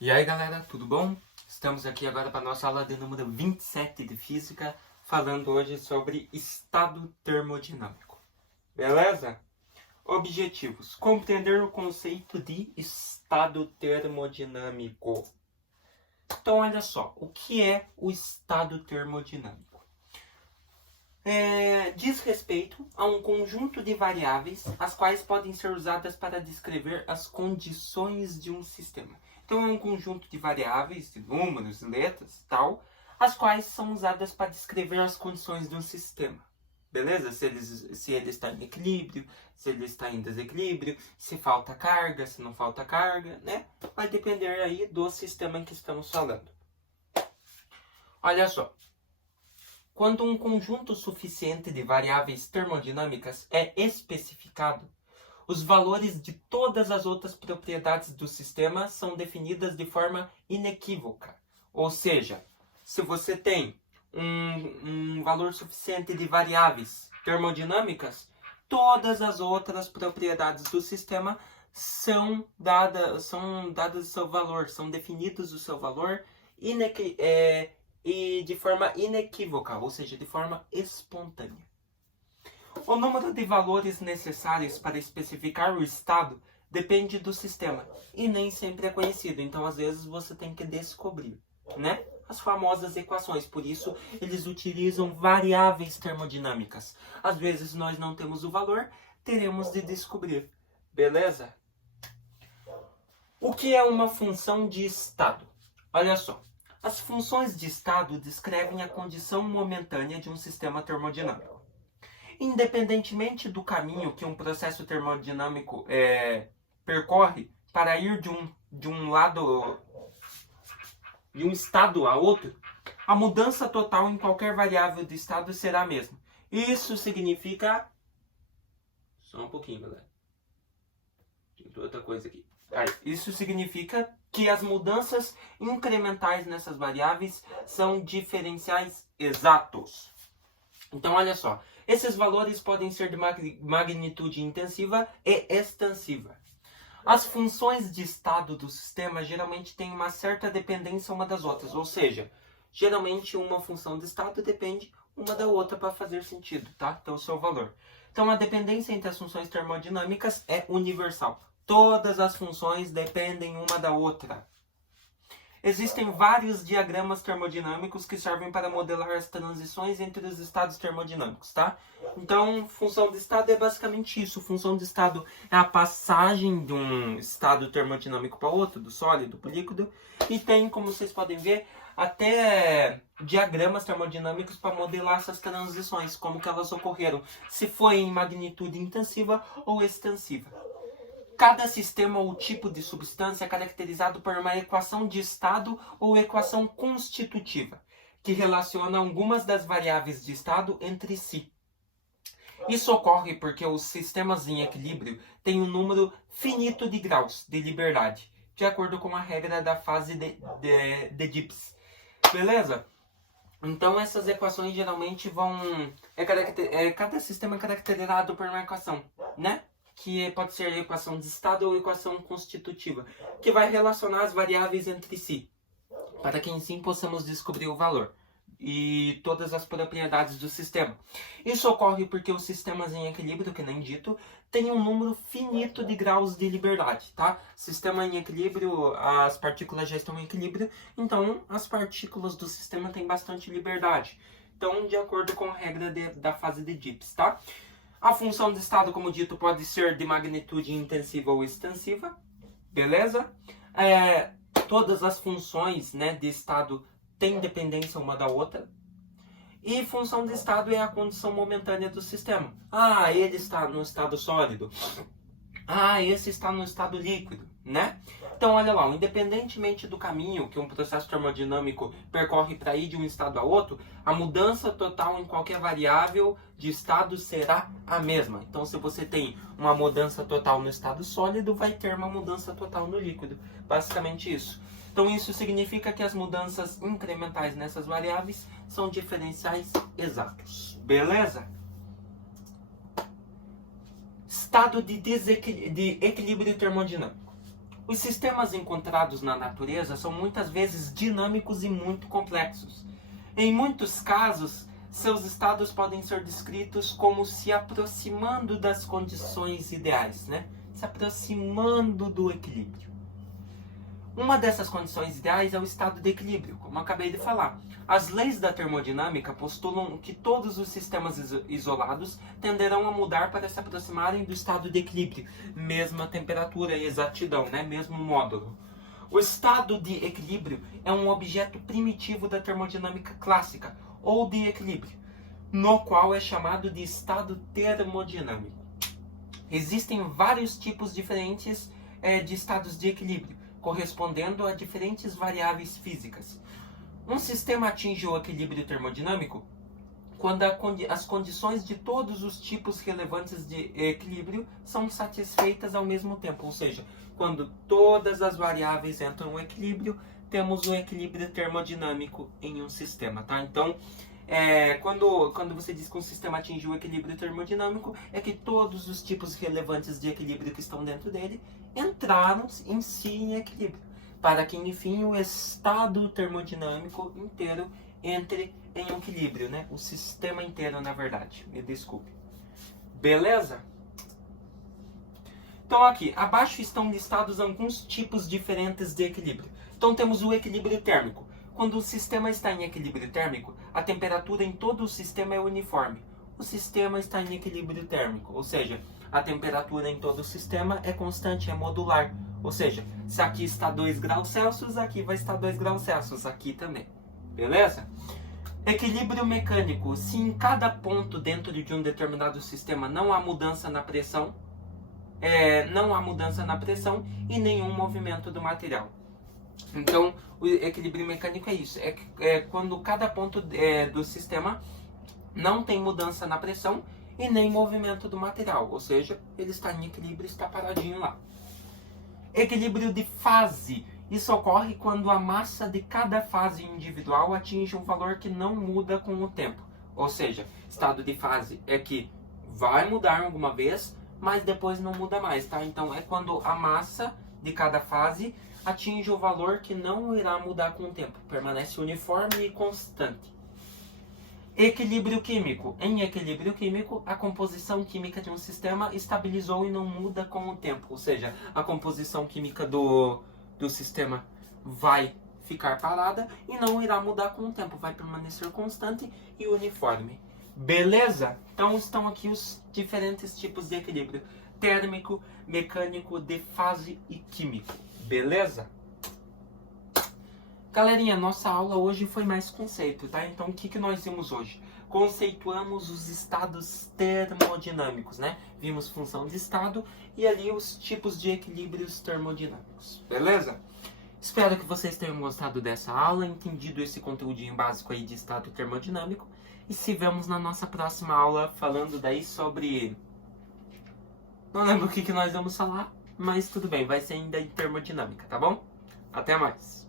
E aí galera, tudo bom? Estamos aqui agora para a nossa aula de número 27 de Física, falando hoje sobre estado termodinâmico. Beleza? Objetivos: compreender o conceito de estado termodinâmico. Então olha só, o que é o estado termodinâmico? Diz respeito a um conjunto de variáveis, as quais podem ser usadas para descrever as condições de um sistema. Então, é um conjunto de variáveis, de números, letras, tal, as quais são usadas para descrever as condições de um sistema. Beleza? Se ele está em equilíbrio, se ele está em desequilíbrio, se falta carga, se não falta carga, né? Vai depender aí do sistema em que estamos falando. Olha só. Quando um conjunto suficiente de variáveis termodinâmicas é especificado, os valores de todas as outras propriedades do sistema são definidas de forma inequívoca. Ou seja, se você tem um valor suficiente de variáveis termodinâmicas, todas as outras propriedades do sistema são dadas o seu valor, são definidos o seu valor e de forma inequívoca, ou seja, de forma espontânea. O número de valores necessários para especificar o estado depende do sistema e nem sempre é conhecido, então às vezes você tem que descobrir, né? As famosas equações, por isso eles utilizam variáveis termodinâmicas. Às vezes nós não temos o valor, teremos de descobrir, beleza? O que é uma função de estado? Olha só. As funções de estado descrevem a condição momentânea de um sistema termodinâmico. Independentemente do caminho que um processo termodinâmico percorre para ir de um lado, de um estado a outro, a mudança total em qualquer variável do estado será a mesma. Isso significa... Só um pouquinho, galera. Tem outra coisa aqui. Isso significa que as mudanças incrementais nessas variáveis são diferenciais exatos. Então, olha só. Esses valores podem ser de magnitude intensiva e extensiva. As funções de estado do sistema geralmente têm uma certa dependência uma das outras. Ou seja, geralmente uma função de estado depende uma da outra para fazer sentido, tá? Então, o seu valor. Então, a dependência entre as funções termodinâmicas é universal. Todas as funções dependem uma da outra. Existem vários diagramas termodinâmicos que servem para modelar as transições entre os estados termodinâmicos, tá? Então, função de estado é basicamente isso. Função de estado é a passagem de um estado termodinâmico para outro, do sólido para o líquido. E tem, como vocês podem ver, até diagramas termodinâmicos para modelar essas transições, como que elas ocorreram, se foi em magnitude intensiva ou extensiva. Cada sistema ou tipo de substância é caracterizado por uma equação de estado ou equação constitutiva, que relaciona algumas das variáveis de estado entre si. Isso ocorre porque os sistemas em equilíbrio têm um número finito de graus de liberdade, de acordo com a regra da fase de Gibbs. Beleza? Então essas equações geralmente vão... cada sistema é caracterizado por uma equação, né? Que pode ser a equação de estado ou equação constitutiva, que vai relacionar as variáveis entre si, para que em si possamos descobrir o valor e todas as propriedades do sistema. Isso ocorre porque os sistemas em equilíbrio, que nem dito, têm um número finito de graus de liberdade, tá? Sistema em equilíbrio, as partículas já estão em equilíbrio, então as partículas do sistema têm bastante liberdade. Então, de acordo com a regra da fase de Gibbs, tá? A função de estado, como dito, pode ser de magnitude intensiva ou extensiva, beleza? Todas as funções, né, de estado têm dependência uma da outra. E função de estado é a condição momentânea do sistema. Ah, ele está no estado sólido. Ah, esse está no estado líquido, né? Então, olha lá, independentemente do caminho que um processo termodinâmico percorre para ir de um estado a outro, a mudança total em qualquer variável de estado será a mesma. Então, se você tem uma mudança total no estado sólido, vai ter uma mudança total no líquido. Basicamente isso. Então, isso significa que as mudanças incrementais nessas variáveis são diferenciais exatos. Beleza? Estado de equilíbrio termodinâmico. Os sistemas encontrados na natureza são muitas vezes dinâmicos e muito complexos. Em muitos casos, seus estados podem ser descritos como se aproximando das condições ideais, né? Se aproximando do equilíbrio. Uma dessas condições ideais é o estado de equilíbrio, como acabei de falar. As leis da termodinâmica postulam que todos os sistemas isolados tenderão a mudar para se aproximarem do estado de equilíbrio, mesma temperatura e exatidão, né? Mesmo módulo. O estado de equilíbrio é um objeto primitivo da termodinâmica clássica, ou de equilíbrio, no qual é chamado de estado termodinâmico. Existem vários tipos diferentes de estados de equilíbrio, correspondendo a diferentes variáveis físicas. Um sistema atinge o equilíbrio termodinâmico quando as condições de todos os tipos relevantes de equilíbrio são satisfeitas ao mesmo tempo, ou seja, quando todas as variáveis entram no equilíbrio, temos o equilíbrio termodinâmico em um sistema, tá? Então, quando você diz que um sistema atinge o equilíbrio termodinâmico, é que todos os tipos relevantes de equilíbrio que estão dentro dele entraram em si em equilíbrio, para que, enfim, o estado termodinâmico inteiro entre em equilíbrio, né? O sistema inteiro, na verdade. Me desculpe. Beleza? Então, aqui, abaixo estão listados alguns tipos diferentes de equilíbrio. Então, temos o equilíbrio térmico. Quando o sistema está em equilíbrio térmico, a temperatura em todo o sistema é uniforme. O sistema está em equilíbrio térmico, ou seja, a temperatura em todo o sistema é constante, é modular. Ou seja, se aqui está 2 graus Celsius, aqui vai estar 2 graus Celsius, aqui também. Beleza? Equilíbrio mecânico. Se em cada ponto dentro de um determinado sistema não há mudança na pressão, e nenhum movimento do material. Então, o equilíbrio mecânico é isso. É quando cada ponto do sistema não tem mudança na pressão e nem movimento do material. Ou seja, ele está em equilíbrio, está paradinho lá. Equilíbrio de fase. Isso ocorre quando a massa de cada fase individual atinge um valor que não muda com o tempo. Ou seja, estado de fase é que vai mudar alguma vez, mas depois não muda mais, tá? Então, é quando a massa de cada fase atinge o valor que não irá mudar com o tempo. Permanece uniforme e constante. Equilíbrio químico. Em equilíbrio químico, a composição química de um sistema estabilizou e não muda com o tempo. Ou seja, a composição química do sistema vai ficar parada e não irá mudar com o tempo. Vai permanecer constante e uniforme. Beleza? Então estão aqui os diferentes tipos de equilíbrio. Térmico, mecânico, de fase e químico. Beleza? Galerinha, nossa aula hoje foi mais conceito, tá? Então, o que nós vimos hoje? Conceituamos os estados termodinâmicos, né? Vimos função de estado e ali os tipos de equilíbrios termodinâmicos, beleza? Espero que vocês tenham gostado dessa aula, entendido esse conteúdinho básico aí de estado termodinâmico e se vemos na nossa próxima aula falando daí sobre... Não lembro o que nós vamos falar, mas tudo bem, vai ser ainda em termodinâmica, tá bom? Até mais!